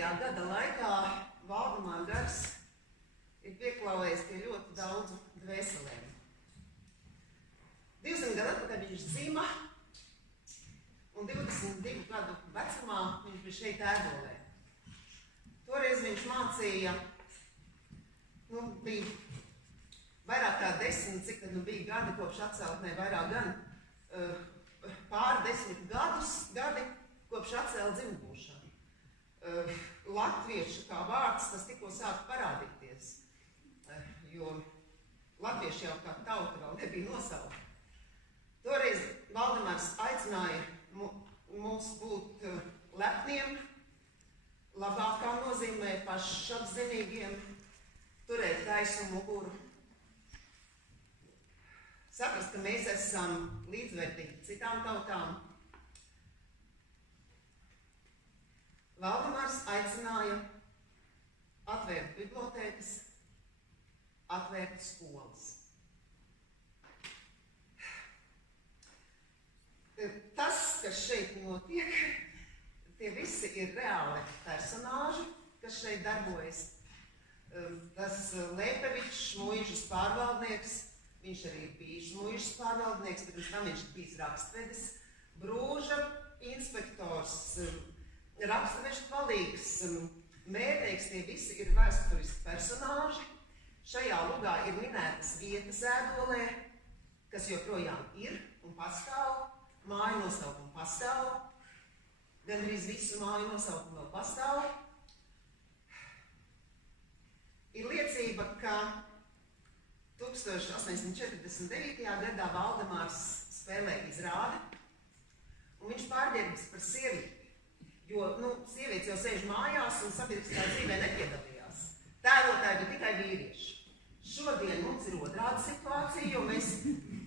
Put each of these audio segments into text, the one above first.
pēdējā gada laikā Valdemāra gars ir pieklāvējies pie ļoti daudzu dvēselēm. 200 gadu atpakaļ viņš dzīva, un 22 gadu vecumā viņš bija šeit Ēdolē. Toreiz viņš mācīja, bija vairāk kā 10, cik tad bija gadi kopš atceltnē, vairāk gan pāri 10 gadi kopš atcēla dzimtbūšanu. Latviešu kā vārds tas tikko sāk parādīties, jo latvieši jau kā tauta vēl nebija nosaukta. Toreiz Valdemārs aicināja mums būt lepniem, labākā nozīmē pašapzinīgiem, turēt taisu muguru, saprast, ka mēs esam līdzvērtīgi citām tautām. Valdemārs aicināja atvērt bibliotēkas, atvērt skolas. Tas, kas šeit notiek, tie visi ir reāli personāži, kas šeit darbojas. Tas Lepevičs, muižas pārvaldnieks, viņš arī ir bijis muižas pārvaldnieks, bet tam viņš ir bijis rakstvedis, Brūža inspektors, rakstvežu palīgs, mērnieks, tie visi ir vēsturiski personāži. Šajā lugā ir minētas vietas Ēdolē, kas joprojām ir un pastāv, māju nosaukumi pastāv, gandrīz visu māju nosaukumi vēl pastāv. Ir liecība, ka 1849. gadā Valdemārs spēlēja izrādi, un viņš pārģērbis par sievieti. Jo, sievietes jau sēž mājās un sabiedriskā dzīvē nepiedalījās. Tēlotāji bija tikai vīrieši. Šodien mums ir otrāda situācija, jo mēs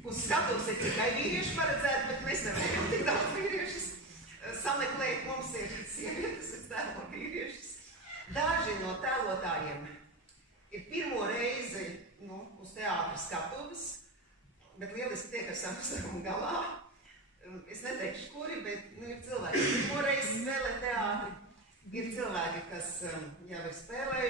uz skatuves ir tikai vīrieši paredzēti, bet mēs nevaram tik daudz vīriešus sameklēt. Mums ir sievietes, kas tēlo vīriešus. Daži no tēlotājiem ir pirmo reizi uz teātra skatuves, bet lieliski tiek ar savu uzdevumu galā. Es neteikšu, kuri, bet ir cilvēki, kas pirmo reizi spēlē teātri, ir cilvēki, kas jau ir spēlējuši.